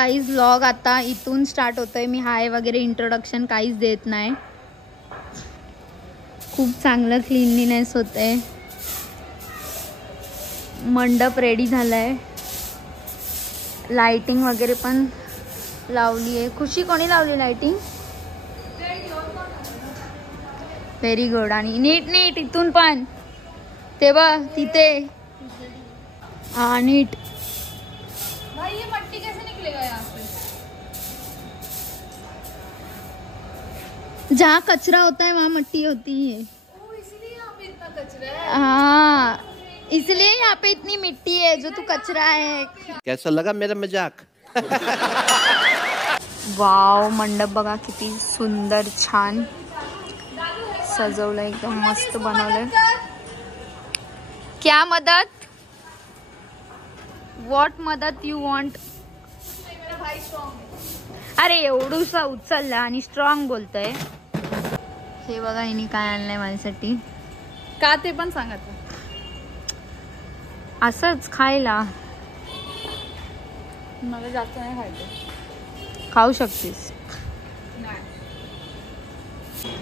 Guys vlog आता इथून start होतोय. मी हाय वगैरे इंट्रोडक्शन काहीच देत नाही. खूप चांगलं क्लीनलीनेस होतंय. मंडप रेडी झालाय. लाइटिंग वगैरे पण लावली आहे. खुशी कोणी लावली लाइटिंग? Very good. आणि नीट नीट इथून पण ते बघ तिथे. हा नीट. भाई ये मट्टी कैसे निकलेगा यहाँ से? जहाँ कचरा होता है वहाँ मिट्टी होती है. इसलिए यहाँ पे इतना कचरा है. हाँ इसलिए यहाँ पे इतनी मिट्टी है. जो तू कचरा है. कैसा लगा मेरा मजाक? वाव मंडप बघा किती सुंदर छान सजवलं. एकदम मस्त बनवलंय. क्या मदत? व्हॉट मदत यू वॉन्ट? अरे एवढूसा उचलला आणि स्ट्रॉंग बोलतोय. हे बघा हिने काय आणलंय माझ्यासाठी. का ते पण सांगत असंच खायला. मला जास्त नाही खायचं. खाऊ शकतेस.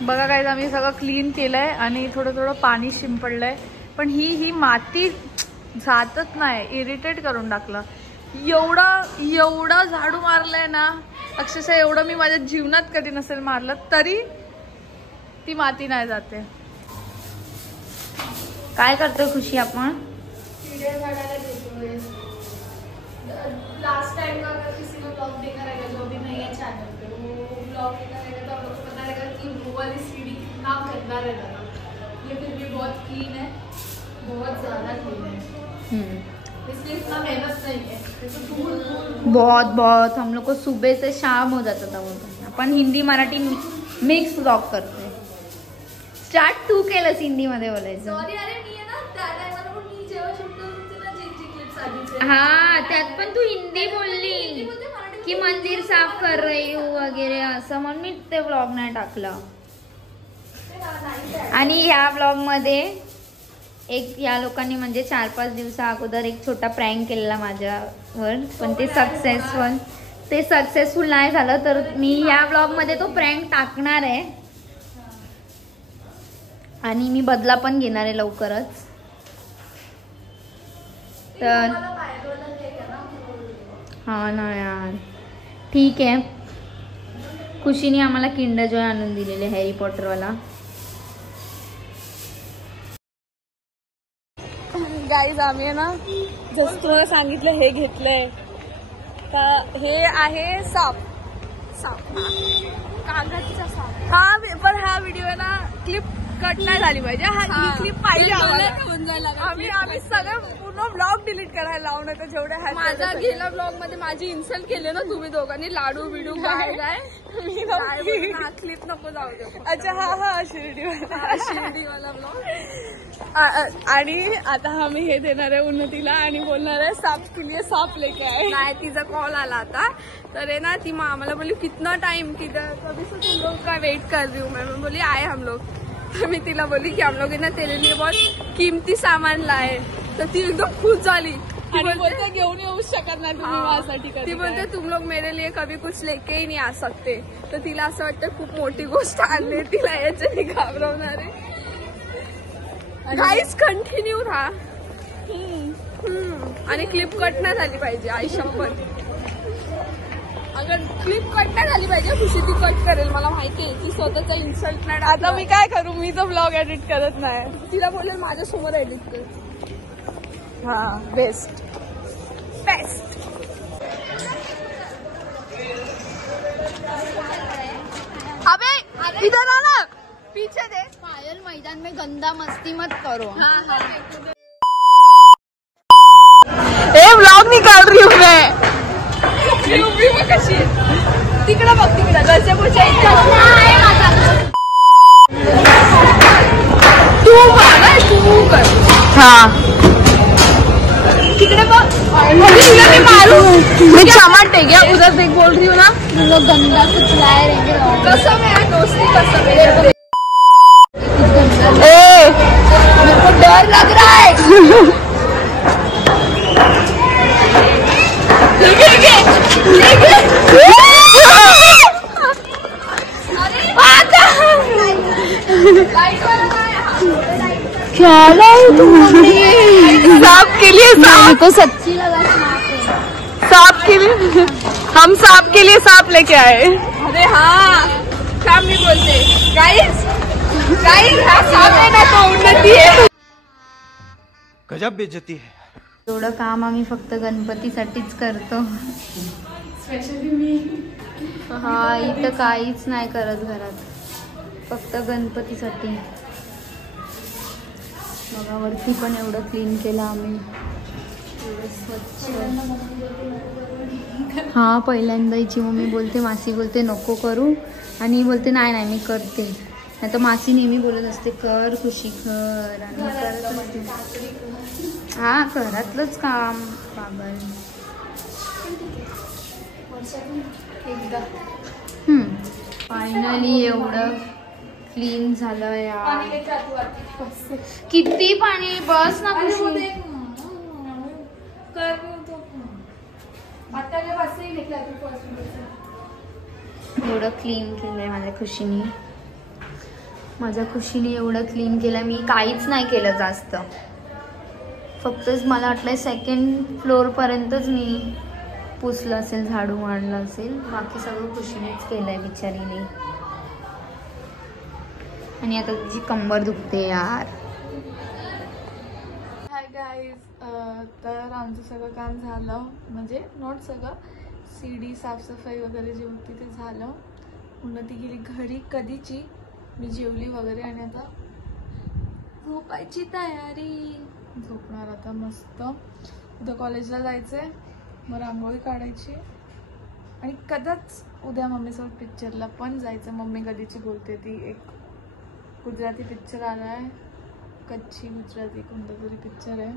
बघा काय आम्ही सगळं क्लीन केलंय आणि थोडं थोडं पाणी शिंपडलंय. पण ही माती जातच नाही. इरिटेट करून टाकलं. एवढा झाडू मारलाय ना अक्षरशः. एवढं मी माझ्या जीवनात कधी नसेल मारलं तरी ती माती नाही जाते. काय करतोय खुशी आपण? लास्ट टाइम का अगर किसी ने ब्लॉग देखा रहेगा जो भी नहीं है चैनल पे, वो ब्लॉग देखा रहेगा तो आप लोग को पता रहेगा कि वो वाली सीढ़ी कितना गंदा रहता था. ये फिर भी बहुत क्लीन है. बहुत ज्यादा क्लीन है. इसलिए इतना मेहनत नहीं है. तो दूर दूर बहुत हम लोग को सुबह से शाम हो जाता था बोलतो. आपण हिंदी मराठी मिक्स ब्लॉग करतोय. स्टार्ट तू केलंस हिंदी मध्ये बोलायचं. सॉरी. अरे मी आहे ना त्या टायमाला पण मी जेव्हा शूट करत होते ना जी क्लिप्स आधीचे. हा त्यात पण तू हिंदी बोलली की मंदिर साफ कर रही हो वगैरे असं. म्हणून मी ते व्लॉग नाही टाकलं. आणि ह्या व्लॉग मध्ये एक या लोकांनी म्हणजे 4-5 दिवसा अगोदर एक छोटा प्रँक केलेला माझ्यावर. पण ते सक्सेसफुल नाही झालं. तर मी या व्लॉग मध्ये तो प्रँक टाकणार आहे. आणि मी बदला पण घेणार आहे लवकरच. तर हा ना यार. ठीक आहे. खुशीने आम्हाला किंडर जॉय आणून दिलेले हॅरी पॉटरवाला. गाईज आम्ही आहे ना जसं तुम्हाला सांगितलं हे घेतलंय. तर हे आहे साप कागदचा साप. हा पण हा व्हिडिओ आहे ना क्लिप कट नाही झाली पाहिजे. ही क्लिप पाहिजे आम्ही सगळं पूर्ण ब्लॉग डिलीट करायला लावणार. तर जेवढे माझ्या गेल्या ब्लॉग मध्ये माझी इन्सल्ट केली ना तुम्ही दोघांनी. लाडू बिडू काय क्लिप नको जाऊ दे. अच्छा हा शिर्डीवाला ब्लॉग. आणि आता आम्ही हे देणार आहे उन्नतीला आणि बोलणार आहे साप के लिए साप लेके आहे. नाही तिचा कॉल आला आता. तर आहे ना ती आम्हाला बोली कितना टाइम किधर कभी से तुम लोग का वेट कर रही हूँ. मैं बोली आए हम लोग. तर मी तिला बोली की हम लोग ना तेरे लिए बहुत कीमती सामान लाए. तर ती एकदम खुश झाली. आणि बोलते घेऊन येऊ शकत नाही तुम्ही माझ्यासाठी. ती बोलते तुम लोग मेरे लिए कभी कुछ लेके ही नहीं आ सकते. तर तिला असं वाटतं खूप मोठी गोष्ट आणली. तिला याच्याने घाबरवणार आहे. गाईज कंटिन्यू राहा. आणि क्लिप कट नाही झाली पाहिजे. आयुष्यात अगर क्लिप कट नाही झाली पाहिजे. खुशी ती कट करेल मला माहिती आहे. ती स्वतःचा इन्सल्ट नाही. आता मी काय करू. मी तो ब्लॉग एडिट करत नाही. तिला बोलेल माझ्यासमोर एडिट कर. हा बेस्ट. अबे इधर आ ना पीछे दे. पायल मैदान में गंदा मस्ती मत करो. ब्लॉग निकाल रही हूँ मैं. कशी तिकडे बघ. तिकडे घरच्या पुढच्या तू कर. हा तिकडे बघ. मी मारू. मी चमाटे गया उधर देख बोल रही हूँ ना. लोग गंदा कुछ लाए रहेंगे. कसम है दोस्ती कसम है. मेरे को डर लग रहा है. लेके सांप के लिए सांप को सच्ची लगा सांप सांप के लिए हम सांप के लिए सांप लेके आए। अरे हाँ सांप नहीं बोलते गाइस हाँ सांप है ना तो उन्नति है। गजब बेइज्जती है। एवढं काम आम्ही फक्त गणपतीसाठीच करतो। हा इथं काहीच नाही करत घरात, फक्त गणपतीसाठी। बघा वरती पण एवढं क्लीन केलं आम्ही, एवढं स्वच्छ। हा पहिल्यांदा हिची मम्मी बोलते, मासी बोलते नको करू, आणि ही बोलते नाही नाही मी करते। नाही तर मासी नेहमी बोलत असते कर खुशी कर, आणि करत असते। हा घरातलंच काम पागल। फायनली एवढं क्लीन झालं यार। किती पाणी, बस ना खुशी। एवढं क्लीन केलंय माझ्या खुशीने, माझ्या खुशीने एवढं क्लीन केलं। मी काहीच नाही केलं जास्त, फक्त मला वाटलं सेकंड फ्लोर पर्यंतच मी पुसलं असेल, झाडू मारलं असेल, बाकी सगळं खुशीनेच केलंय बिचारीने। आणि आता तिची कंबर दुखते यार। हाय गाईज, तर आमचं सगळं काम झालं, म्हणजे नॉट सगळं, सीडी साफसफाई वगैरे जे होती ते झालं। उन्नती गेली घरी कधीची, मी जेवली वगैरे, आणि आता झोपायची तयारी। झोपणार आता मस्त। उद्या कॉलेजला जायचंय, मग रांगोळी काढायची, आणि कदाच उद्या मम्मीसोबत पिक्चरला पण जायचं। मम्मी कधीची बोलते ती, एक गुजराती पिक्चर आला आहे, कच्ची गुजराती कोणता तरी पिक्चर आहे,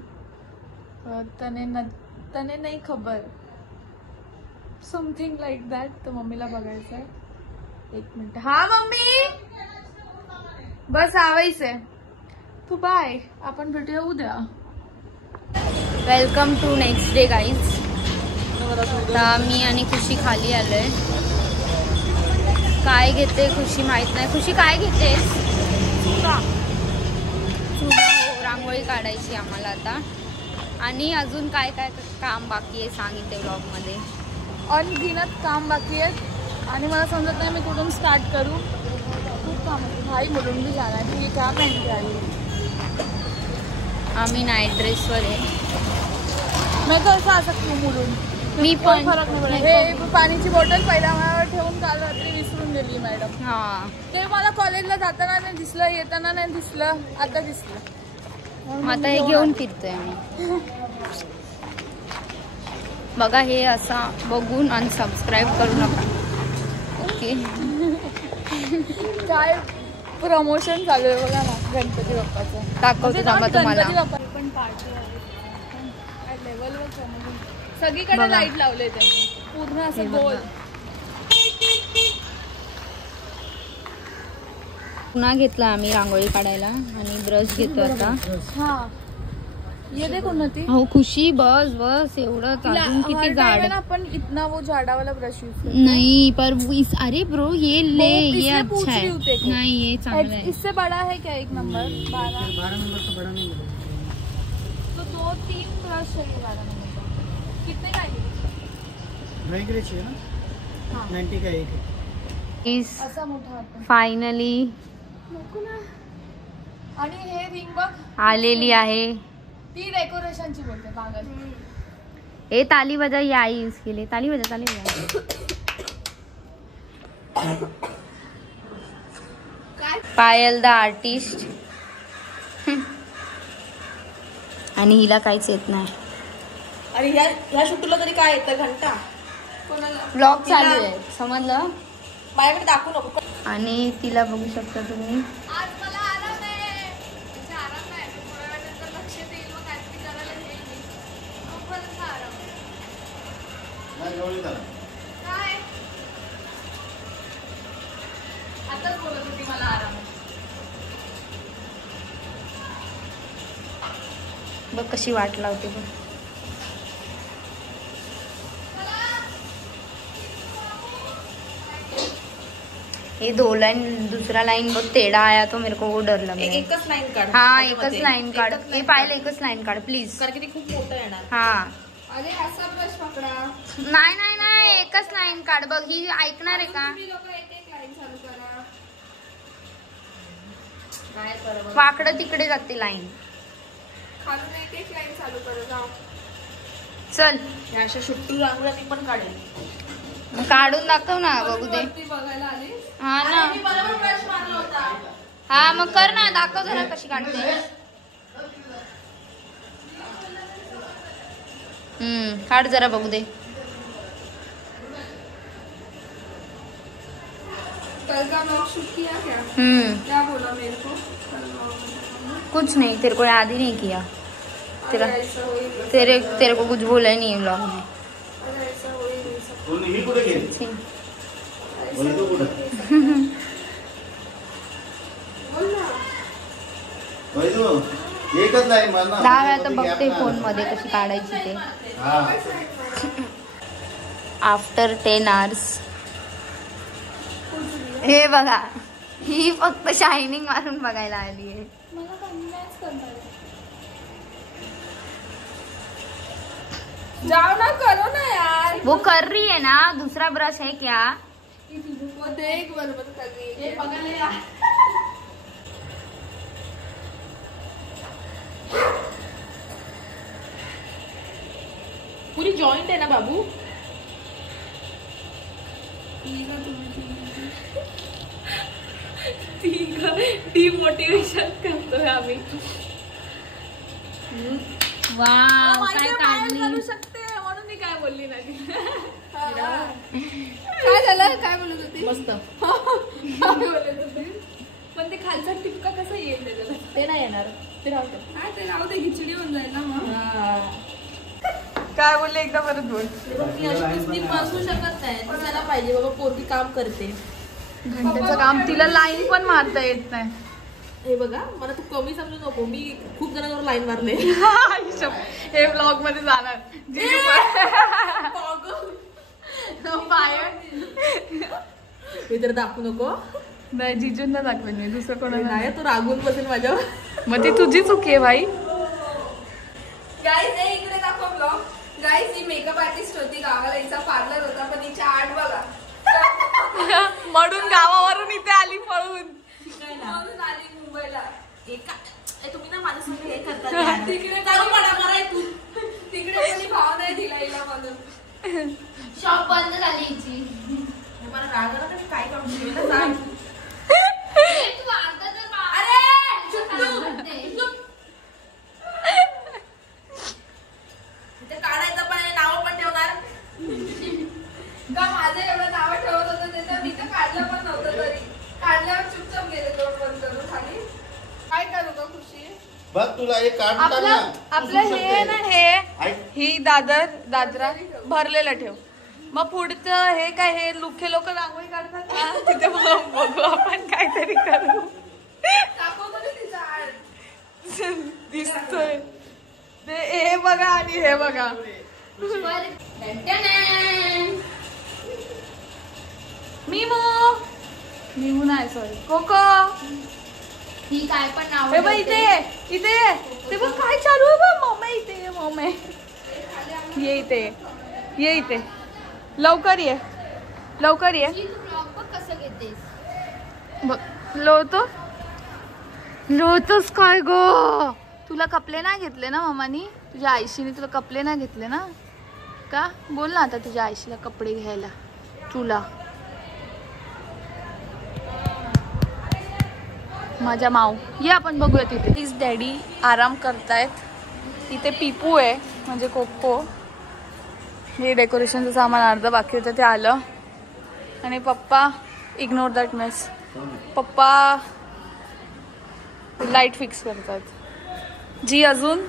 तने नाही खबर, समथिंग लाईक दॅट। तर मम्मीला बघायचं आहे। एक मिनिट, हा मम्मी बस आवायचंय तू, बाय, आपण भेटूया उद्या। Welcome to next day guys. आता मी आणि खुशी खाली आलोय। काय घेते खुशी माहित नाही। खुशी काय घेते? चुडा हो, रांगोळी काढायची आम्हाला आता। आणि अजून काय काय काम बाकी आहे सांगितले व्लॉग मध्ये। अनगिनत काम बाकी आहेत, आणि मला समजत नाही मी कुठून स्टार्ट करू। खूप काम आहे भाई, मुलून भी जाना है। ये क्या पहन के आई? आम्ही नाईट ड्रेसवर आहे। मैं कैसे आ सकती हूँ मुलून? मी पण फरक नाही पडत। हे पाण्याची बॉटल पहिल्या माझ्यावर ठेवून काल रात्री विसरून गेली मॅडम। हा ते मला कॉलेजला जाताना नाही दिसलं, येताना नाही दिसलं, आता दिसलं। आता हे घेऊन फिरतोय आम्ही। बघा हे असा बघून अनसबस्क्राईब करू नका, ओके? काय प्रमोशन चालू आहे बघा ना गणपती बाप्पाचं। दाखवते थांबा तुम्हाला। पण पार्टी लेवलवर सगळीकडे लाईट लावले त्यांनी, पूर्ण असं गोल। पुन्हा घेतला आम्ही रांगोळी काढायला, आणि ब्रश घेतो आता। हाँ ये देखो नती। हो खुशी बस बस, एवढं अजून किती जाड। अपन इतना वो झाड़ा वाला ब्रश यूज करते नहीं पर अरे ब्रो ये ले, ये अच्छा है। नहीं नहीं ये चांगला है। इससे बड़ा है क्या? एक नंबर 12 नंबर तो बड़ा नहीं है, तो 2-3 ब्रश चाहिए 12 नंबर का। कितने का है? 9 के लिए चाहिए ना? 90 का एक है। इस असा मोठा आता फायनली नको ना। आणि हे रिंग बघ आलेली आहे। ती डेकोरेशनची बोलते पागल। ए ताली बजा, ये आई इसके लिए ताली बजा, ताली बजा। पायल द आर्टिस्ट। आणि हिला काहीच येत नाही। अरे ह्या शूटला तरी काय येतं? घंटा कोणाला? ब्लॉग चालू आहे, समजलं? माझ्याकडे दाखवू नको। आणि तिला बघू शकता तुम्ही, आज मला आराम आहे, म्हणजे आराम नाही, थोड्या वेळानंतर लक्ष देईल, मग काहीतरी करायला घेईल मी, तोपर्यंत आराम काय? आताच बोलत होती मला आराम आहे। बघ कशी वाट लावते बघ। ये 2 लाइन दूसरा लाइन बहुत टेढ़ा आया तो मेरे को वो डर लगा. एकच लाईन काढ. हाँ एकच लाईन काढ. हे पाहिलं एकच लाईन काढ प्लीज. कारण की ते खूप मोठं येणार. हा अरे असा ब्रश पकडा. नाही नाही नाही एकच लाईन काढ बघ. ही ऐकणार आहे का? तुम्ही लोक एक एक लाईन चालू करा. काय करा वाकडं तिकडे जाते लाईन. खालून एक एक लाईन चालू करा. जाऊ चल या अशा शुट्टू रांगोळ्या मी पण काढेल. काढून दाखव ना बघू दे. वरती बघायला आली. हा ना मी बरोबर ब्रश मारला होता. हा मग कर ना दाखव जरा कशी काढते. काढ जरा बघू दे. कल का ब्लॉग शूट किया क्या? क्या बोला मेरे को? कुछ नहीं तेरे को याद ही नहीं किया. तेरा ऐसा हो ही नहीं. तेरे को कुछ बोला ही नहीं व्लॉग में. अरे ऐसा हो ही नहीं सकता. तू निघी कुठे गेली? ऐसा बोल तू हो ही कुठे? नहीं सकता. बोल ना. बोल तू. एकच लाईन मार ना. 10 वेळा तर बघते फोन मध्ये कशी काढायची ते. हा. आफ्टर 10 hours हे बघा ही फक्त शायनिंग मारून बघायला आली आहे. मला कन्व्हिन्स करणार आहे. जाओ ना करो ना यार. वो कर रही है ना. दूसरा ब्रश है क्या? वो देख बरोबर कर रही है. बघायला यार. पूरी जॉइंट है ना बाबू. डिमोटिवेशन करतोय आम्ही. वाव काय काढली. करू शकते म्हणून मी काय बोलली नाही. काय झालं काय बोलत होती. मस्त बोलत होती. पण ते खालचा टिपका कसा येईल त्याला. ते नाही येणार. ते राहू दे. हा ते राहू दे. खिचडी होऊन जाईल ना मग. काय बोलले एकदा परत बोल. मी अशी बसू शकत नाही. त्याला पाहिजे बाबा पोरगी काम करते. घंट्याचं काम. तिला लाईन पण मारता येत नाही. हे बघा मला तू कमी समजू नको. मी खूप जणांवर लाईन मारले. हे ब्लॉग मध्ये जाणार. मी तर दाखवू नको. नाही जिजूंना दाखवेन मी. दुसरं कोणाला नाही तो रागून बसेल माझ्यावर. मग ती तुझी चुकी आहे भाई. गाईज हे इकडे दाखव ब्लॉग. गाईज ही मेकअप आर्टिस्ट होती. गावाला हिचा पार्लर होता पण हिच्या आर्ट बघा. म्हणून गावावरून इथे आली पळून. म्हणून आली मुंबईला. तुम्ही ना माझ्या संग हे करता. तिकडे जाऊ पडा कराय तू. तिकडे कोणी भाव नाही दिला हिला म्हणून. शॉप बंद झाली हिची. मला राग आला तर काय करून ठेवलं सांग. तू आता तर अरे चुप. इथे काढायचं पण नाव पण ठेवणार का. माझं एवढं नाव ठेवत होतं त्याचं. मी तर काढलं पण नव्हतं तरी. काढल्यावर चुपचाप गेले तो पण करून खाली. काय करू का खुशी. बघ तुला एक काढून टाक ना. आपलं हे ना हे ही दादरा भरलेलं ठेव. मग पुढचं हे काय हे लुखे लोक रांगोळी काढतात ना तिथे बघू आपण काहीतरी करू. दाखवतो ना तिचा आर्ट. दिसतोय ते. हे बघा आणि हे बघा. मिमू नाही सॉरी कोको. ही काय पण नाव हे बघ इथे इथे ते बघ काय चालू आहे बघ. मम्मी इथे मम्मी ये इथे ये इथे लवकर ये लवकर ये. कसं घेतेस बघ लोतोस काय गो. तुला कपडे नाही घेतले ना मम्मानी. तुझ्या आईशीने तुला कपडे नाही घेतले ना का. बोल ना आता तुझ्या आईशीला कपडे घ्यायला तुला. माझ्या माऊ ये आपण बघूया तिथे. प्लीज डॅडी आराम करतायत. इथे पिपू आहे म्हणजे कोको. हे डेकोरेशनचं सामान अर्ध बाकी होतं ते आलं. आणि पप्पा इग्नोर दॅट मेस. पप्पा लाईट फिक्स करतात. जी अजून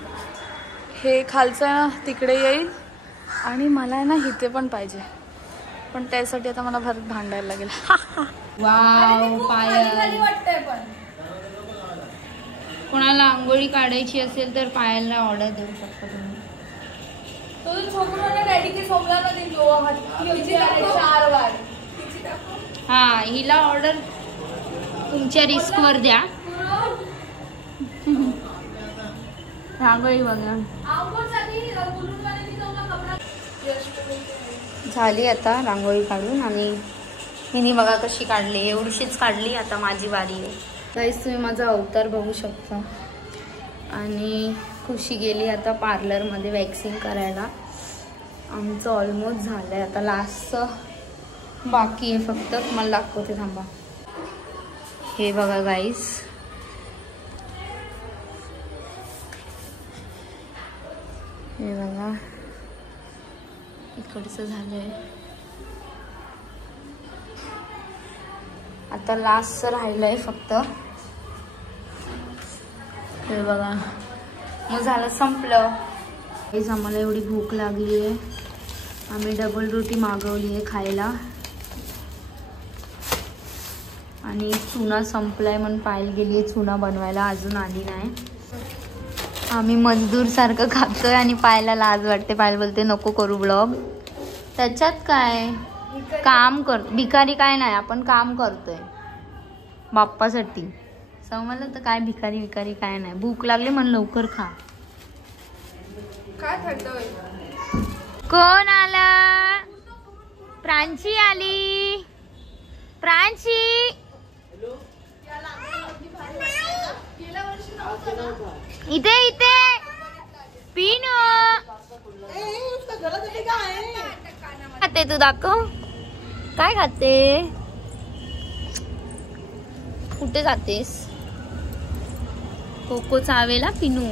हे खालचं तिकडे येईल. आणि मला आहे ना इथे पण पाहिजे. पण त्यासाठी आता मला भरत भांडायला लागेल. वाव पायल. वाटतंय पण कोणाला आंघोळी काढायची असेल तर पायलला ऑर्डर देऊ शकता तुम्ही. तो छोकरा डॅडी के सोमला ना दिन जो हात 4 बार. हा हिला ऑर्डर तुमच्या रिस्कवर द्या. रांगोळी बघा झाली आता रांगोळी काढून. आणि हिने बघा कशी काढली, एवढीशीच काढली. आता माझी बारी आहे. गाईस तुम्ही माझा अवतार बघू शकता. आणि खुशी गेली आता पार्लरमध्ये वॅक्सिंग करायला. आमचं ऑलमोस्ट झालं आहे. आता लास्टचं बाकी आहे फक्त. मला दाखवते थांबा. हे बघा गाईस, हे बघा इकडचं झालंय. आता लास्टचं राहिलंय फक्त. हे बघा मग झालं, संपलं. आम्हाला एवढी भूक लागली आहे. आम्ही डबल रोटी मागवली आहे खायला. आणि चुना संपलाय म्हणून पायल गेली आहे चुना बनवायला, अजून आली नाही. आम्ही मजदूर सारखं खातोय आणि पायला लाज वाटते. पायल बोलते नको करू ब्लॉग. त्याच्यात काय, काम कर. भिकारी काय नाही, आपण काम करतोय बाप्पासाठी. समजलं तर काय भिकारी विकारी काय नाही. भूक लागली म्हणून लवकर खा. काय थंड होईल. कोण आला? प्रांची आली. प्रांची इथे इथे. पिनू खाते तू, दाखव काय खाते. कुठे जातेस? कोको चावेला. पिनू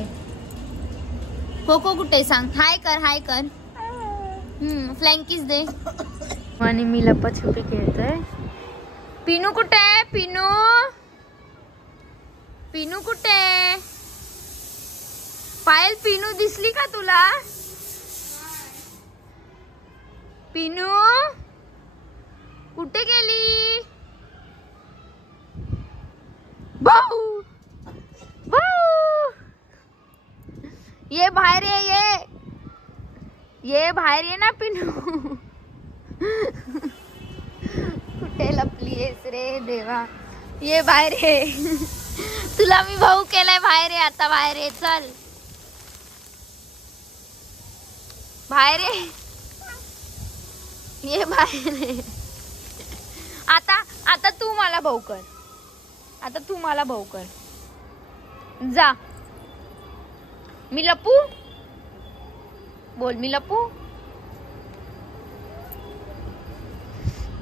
कोको कुठे सांग. हाय कर, हाय कर. फ्लँकीज दे. आणि मी लपाछपी खेळतोय. पिनू कुठे आहे? पिनू पिनू कुठे? पायल पिनू दिसली का तुला? पिनू कुठे गेली? भाऊ भाऊ ये बाहेर ये बाहेर ये ना पिनू. कुठे लपलीयेस रे देवा? ये बाहेर ये. तुला मी भाऊ केलाय. बाहेर ये आता, बाहेर ये. चल बाहेर ये. ये बाहेर ये. आता तू मला भाऊ कर. आता तू मला भाऊ कर. जा. मी लपू? बोल मी लपू?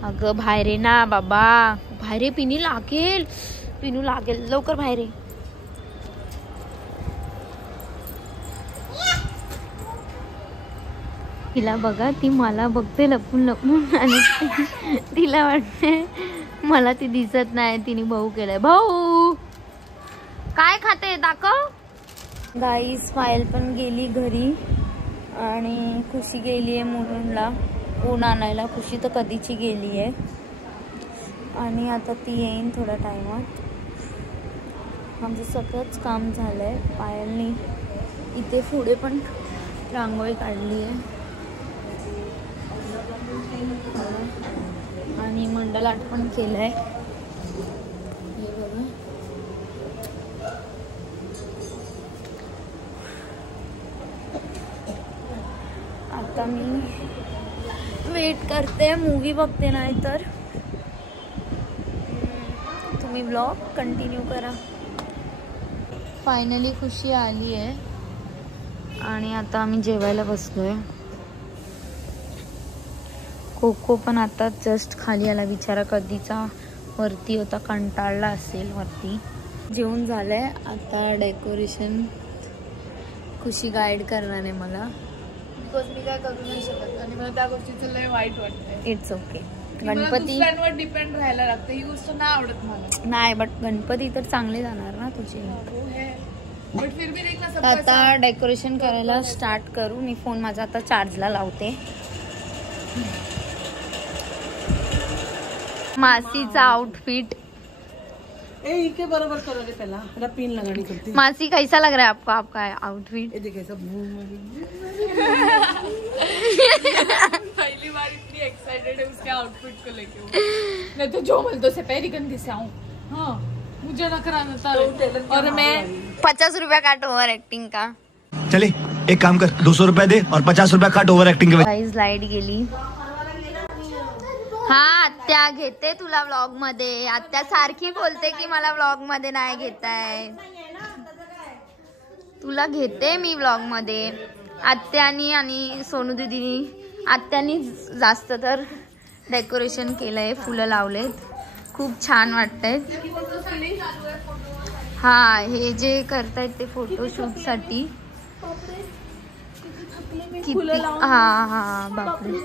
अगं बाहेर ये ना बाबा. बाहेर ये. पिनू लागेल. पिनू लागेल. लवकर बाहेर ये. तिला बघा, ती मला बघते लपून लपून. आणि तिला वाटते मला ती दिसत नाही. तिने भाऊ केलाय. भाऊ काय खाते दाखव. गाईस पायल पण गेली घरी. आणि खुशी गेली आहे मुरुडला ऊन आणायला. खुशी तर कधीची गेली आहे. आणि आता ती येईन थोड्या टायमात. आमचं सगळंच काम झालंय. पायलनी इथे पुढे पण रांगोळी काढली आहे. आणि मंडलाट पण केलंय. हे बघा. आता मी वेट करते, मूवी बघते. नाही तर तुम्ही ब्लॉग कंटिन्यू करा. फायनली खुशी आली आहे. आणि आता आम्ही जेवायला बसलोय. कोको पण आता जस्ट खाली आला. बिचारा कधीचा वरती होता, कंटाळला असेल वरती. जेवण झालंय. आता डेकोरेशन खुशी गाईड करणार आहे मला. बिकॉज मी काय करू नाही शकत आणि मला त्या गोष्टीचं लय वाईट वाटतंय. It's okay. गणपती दुसऱ्यांवर डिपेंड राहायला लागतं. ही गोष्ट नाही आवडत मला. नाही, बट गणपती तर चांगले जाणार ना तुझे. बट फिर भी देख ना सब. आता डेकोरेशन करायला स्टार्ट करू. मी फोन माझा आता चार्जला लावते. मासीचा आउटफिट. इके बराबर करो रे पहला मेरा पिन लगानी करती मासी कैसा लग रहा है आपको आपका आउटफिट? ये देखिए सब पहली बार इतनी एक्साइटेड है उसके आउटफिट को लेके। मैं तो जो मल दो से पैरी गंदी से आऊँ। हाँ मुझे ना कराना था और मैं 50 रुपया काट ओव्हर एक्टिंग का। चले एक काम कर 200 रुपए दे और 50 रुपया काट ओव्हर एक्टिंग के। गाईज लाईट गेली। हा आत्या घेते तुला व्लॉग मध्ये। आत्या सारखी बोलते की मला व्लॉग मध्ये नाही घेताय, तुला घेते मी व्लॉग मध्ये। आत्यानी आणि सोनू दीदीनी आत्यानी जास्त तर डेकोरेशन केलंय, फुलं लावलेत, खूप छान वाटतंय। हा हे जे करतायत ते फोटोशूट साठी किती हा बापरे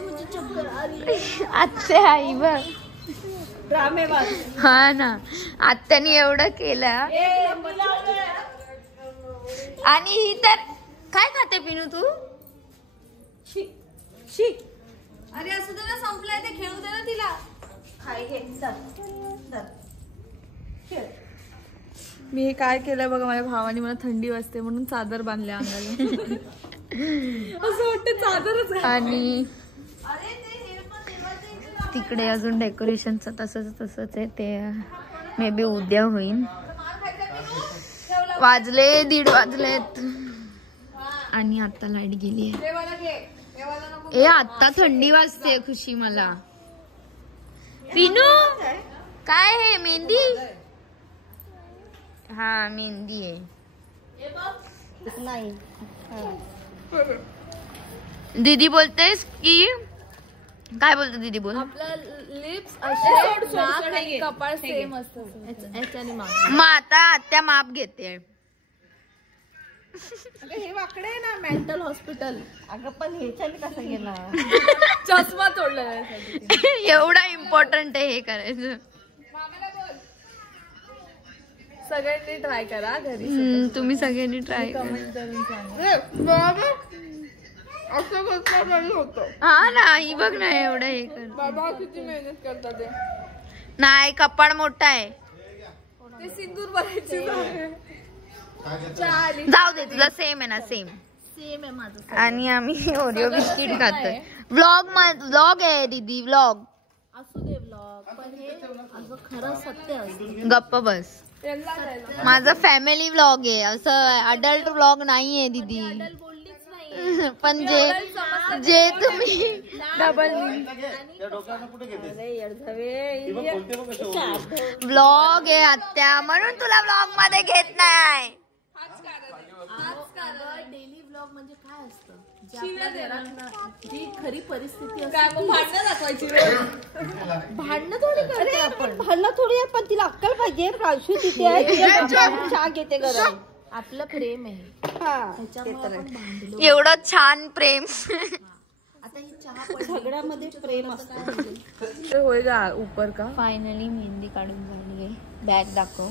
आत्या आई बघ हा ना आत्यानी एवढं केलं। आणि ही तर काय खाते पिनू तू? अरे असं त्याला संपलंय ते खेळू दे ना तिला। मी हे काय केलंय बघा, माझ्या भावाने मला थंडी वाजते म्हणून चादर बांधले अंगाला। असं वाटतं चादरच। आणि तिकडे अजून डेकोरेशनचं तसंच आहे, ते मे बी उद्या होईल। वाजले 1:30 वाजलेत आणि आता लाईट गेली आहे। ए आता थंडी वाजते खुशी मला। पिनू काय हे मेहंदी? हा मेहंदी आहे। दीदी बोलतेस की काय बोलतो दीदी? बोल। आपला लिप्स असे नाक आणि कपाळ सेम असतं याच्याने माप। मग आता आत्या माप घेते। हे वाकडे आहे ना मेंटल हॉस्पिटल। अगं पण ह्याच्याने कसं गेला चष्मा तोडलेला आहे। एवढा इम्पॉर्टंट आहे हे करायचं। सगळ्यांनी ट्राय करा घरी। तुम्ही सगळ्यांनी ट्राय करा। असं कसं होतं? हा ना ही बघ ना एवढं हे कर। बाबा किती मेहनत करतात ते। नाही कपाळ मोठा आहे, ते सिंदूर भरायची जाऊ दे तुझा सेम आहे ना? सेम आहे माझं। आणि आम्ही ओरिओ बिस्किट खातोय। व्लॉग आहे दीदी, व्लॉग असू दे व्लॉग, पण हे असं खरं सत्य असतं। गप्प बस, माझा फॅमिली व्लॉग आहे, असं अडल्ट व्लॉग नाहीये दीदी। पण जे तुम्ही व्लॉग आहे आत्या म्हणून तुला व्लॉग मध्ये घेत नाही। डेली व्लॉग म्हणजे काय असतं? जी खरी परिस्थिती असते भांडणं दाखवायची। भांडणं थोडी करते आपण, भांडणं थोडी आहे, पण तिला अक्कल पाहिजे। प्रांशू तिथे आहे, चहा घेते गरम। आपलं प्रेम आहे त्याच्यामुळे आपण भांडलो। एवढं छान प्रेम। आता ही चहा झगड्यामध्ये प्रेम असतं। होएगा ऊपर का। फायनली मेहंदी काढून झाली आहे। बॅग दाखव।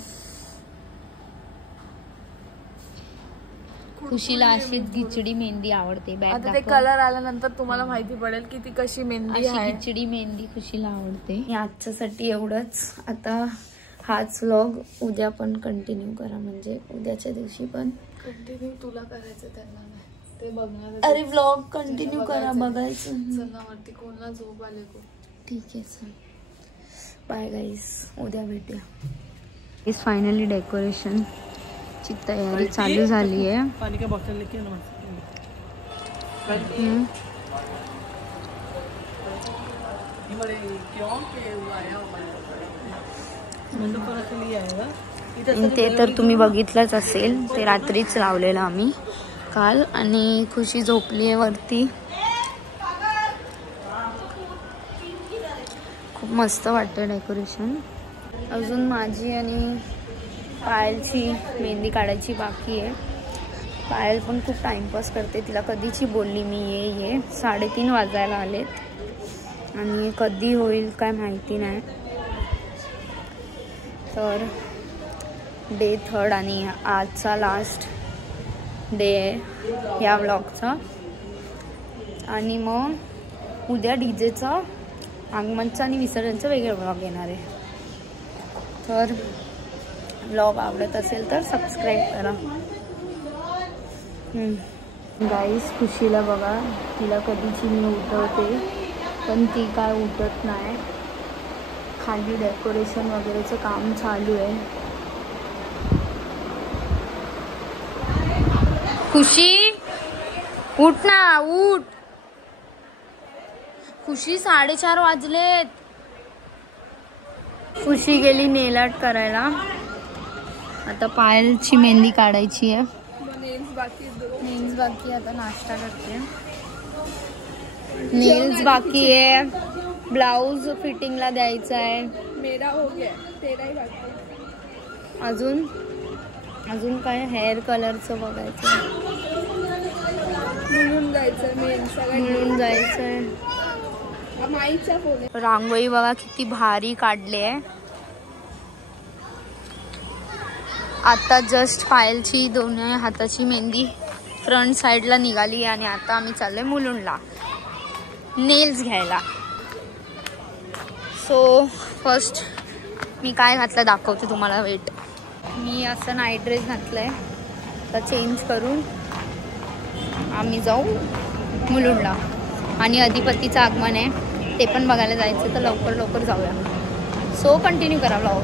खुशीला अशीच खिचडी मेहंदी आवडते। बॅग आता ते कलर आल्यानंतर तुम्हाला माहिती पडेल की ती कशी मेहंदी अशी आहे। खिचडी मेहंदी खुशीला आवडते। आजच्यासाठी एवढंच। आता हाच व्लॉग उद्या पण कंटिन्यू करा, म्हणजे उद्याच्या दिवशी पण कंटिन्यू तुला करायचं, त्यांना नाही ते बघणार। अरे व्लॉग कंटिन्यू करा, बघायचं। सणावरती कोणाला झोप आले को। ठीक आहे चल बाय गाईस, उद्या भेटूया। फायनली डेकोरेशन ची तयारी चालू झाली आहे। पानी का बॉटल लेके आना। ते तर तुम्ही बघितलंच असेल, ते रात्रीच लावलेलं आम्ही काल। आणि खुशी झोपली आहे वरती। खूप मस्त वाटतं डेकोरेशन। अजून माझी आणि पायलची मेहंदी काढायची बाकी आहे। पायल पण खूप टाइमपास करते, तिला कधीची बोलली मी ये 3:30 वाजायला आलेत आणि कधी होईल काय माहिती नाही। तर डे 3 आणि आजचा लास्ट डे आहे या व्लॉगचा। आणि मग उद्या डीजेचा, आगमनचा आणि विसर्जनचा वेगळा व्लॉग येणार आहे। तर ब्लॉग आवडत असेल तर सबस्क्राईब करा. गाईस खुशीला बघा, तिला कधीची मी उठवते पण ती काय उठत नाही. खाली डेकोरेशन वगैरेचं काम चालू आहे. खुशी उठ ना, उठ. खुशी 4:30 वाजलेत. खुशी गेली नेल आर्ट करायला. आता पायलची मेहंदी काढायची आहे. नेल्स बाकी, आता नाश्ता करते. नेल्स बाकी आहे, ब्लाउज फिटिंगला द्यायचा आहे. मेरा हो गया, तेरा ही बाकी है. अजून काय हेअर कलरचं बघायचं, मिळून जायचं मेन सगळं मिळून जायचंय. माईचा फोन. रांगोळी बघा किती भारी काढली आहे. आता जस्ट पायलची दोन्ही हाताची मेहंदी फ्रंट साईडला निघाली आणि आता आम्ही चाललोय मुलुंडला नेल्स घ्यायला. सो फर्स्ट मी काय घातलं दाखवते तुम्हाला. वेट, मी असं नाईट ड्रेस घातलाय. आता चेंज करून आम्ही जाऊ मुलुंडला आणि अधिपतीचं आगमन आहे ते पण बघायला जायचं, तर लवकर लवकर जाऊया. सो कंटिन्यू करा व्लॉग.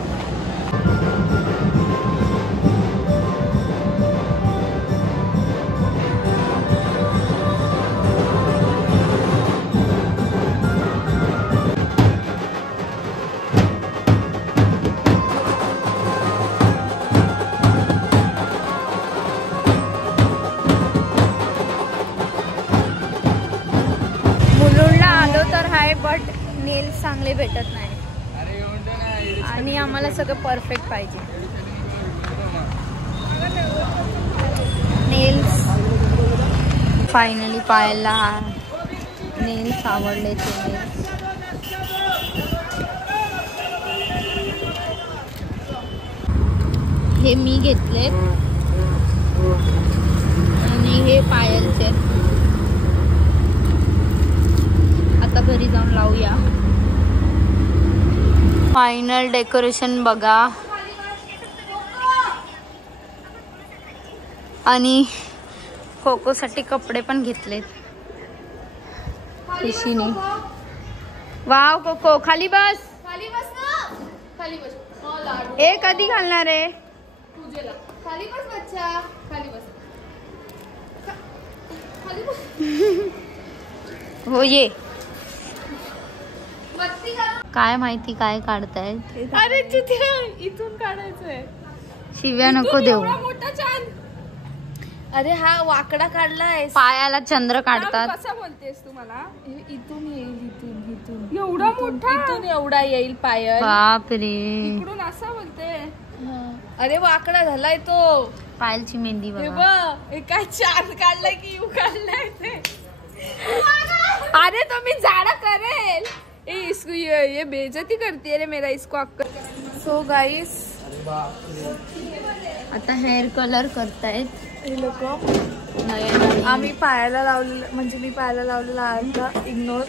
बट नेल्स चांगले भेटत नाही आणि आम्हाला सगळं परफेक्ट पाहिजे. नेल्स फायनली पायला नेल्स आवडले. ते हे मी घेतले आणि हे पायलचे. आता घरी जाऊन लावूया. फायनल डेकोरेशन बघा. आणि कोकोसाठी कपडे पण घेतलेत खुशीने. वाव कोको, खाली बस. खाली बस ना, खाली बस. ए कधी घालणार आहे? पूजेला. खाली बस बच्चा, खाली बस. खाली बस. हो ये. काय माहिती काय काढताय. अरे तिथे इथून काढायचंय. शिव्या नको देऊ. मोठा छान. अरे हा वाकडा काढलाय. पायाला चंद्र काढतात. कसा बोलतेस तू मला? इथून येईल, इथून इथून एवढा मोठा, इथून एवढा येईल पायल. बापरे, इकडून असा बोलते. अरे वाकडा झालाय तो. पायलची मेहंदी हे बघा. बघ, हे काय छान काढलाय की यू काढलाय ते. अरे तो मी जाडा करेल. इसको ये बेइज्जती करती है रे मेरा इसको अक्कल. सो गाइस आता हेअर कलर करतायत हे लोक. नयन. आम्ही पायाला लावलेलं, म्हणजे मी पायाला लावलेला अर्धा इग्नोर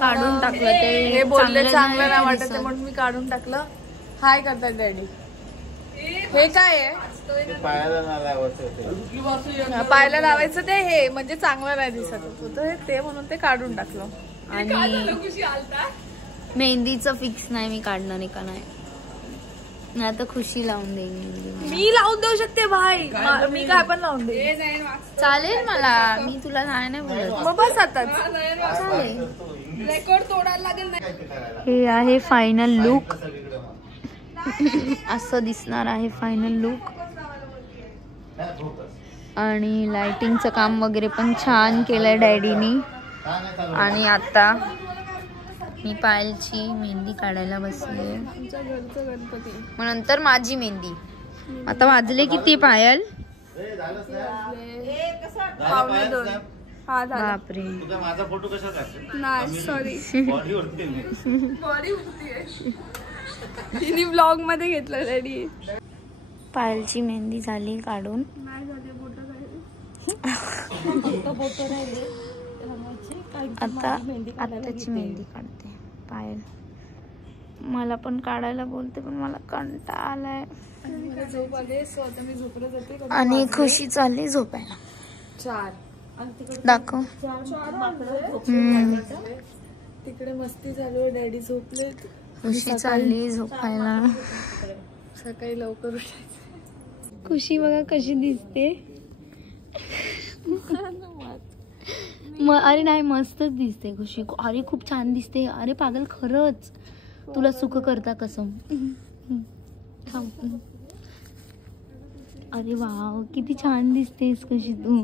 काढून टाकलं. ते हे बोलले चांगलं नाही वाटत म्हणून मी काढून टाकलं. हाय करतात डॅडी. हे काय आहे? पायाला लावायचं ते हे म्हणजे चांगलं नाही दिसत होतं ते, म्हणून ते काढून टाकलं. आणि मेहंदीचं फिक्स नाही मी काढणार आहे का नाही. आता खुशी लावून देईन. मी लावून देऊ शकते भाई, मी काय पण लावून देईन. चालेल मला, मी तुला नाही बोलत. मग बस आता चालेल. रेकॉर्ड तोडायला लागेल. हे आहे फायनल लुक. असं दिसणार आहे फायनल लुक. आणि लाइटिंगचं काम वगैरे पण छान केलंय डॅडीनी. आणि आता मी पायलची मेहंदी काढायला बसले. मग नंतर माझी मेहंदी. आता वाजले किती पायल? बापरे. माझा फोटो कसा काढतो? नाही सॉरी, बॉडी उठतीये. तिने ब्लॉग मध्ये घेतलं डॅडी. पायलची मेहंदी झाली काढून. आता आत्ताची मेहंदी काढते पायल. मला पण काढायला बोलते पण मला कंटाळा आलाय. मला झोप आली सो आता मी झोपला जाते. आणि खुशी चालली झोपायला. 4 दाखव. तिकडे मस्ती चालू आहे. डॅडी झोपले. खुशी चालली झोपायला. सकाळी लवकर उठायचं. खुशी बघा कशी दिसते. अरे नाही मस्तच दिसते खुशी. अरे खूप छान दिसते. अरे पागल खरंच तुला सुख करता कसम. अरे वाव किती छान दिसतेस खुशी तू.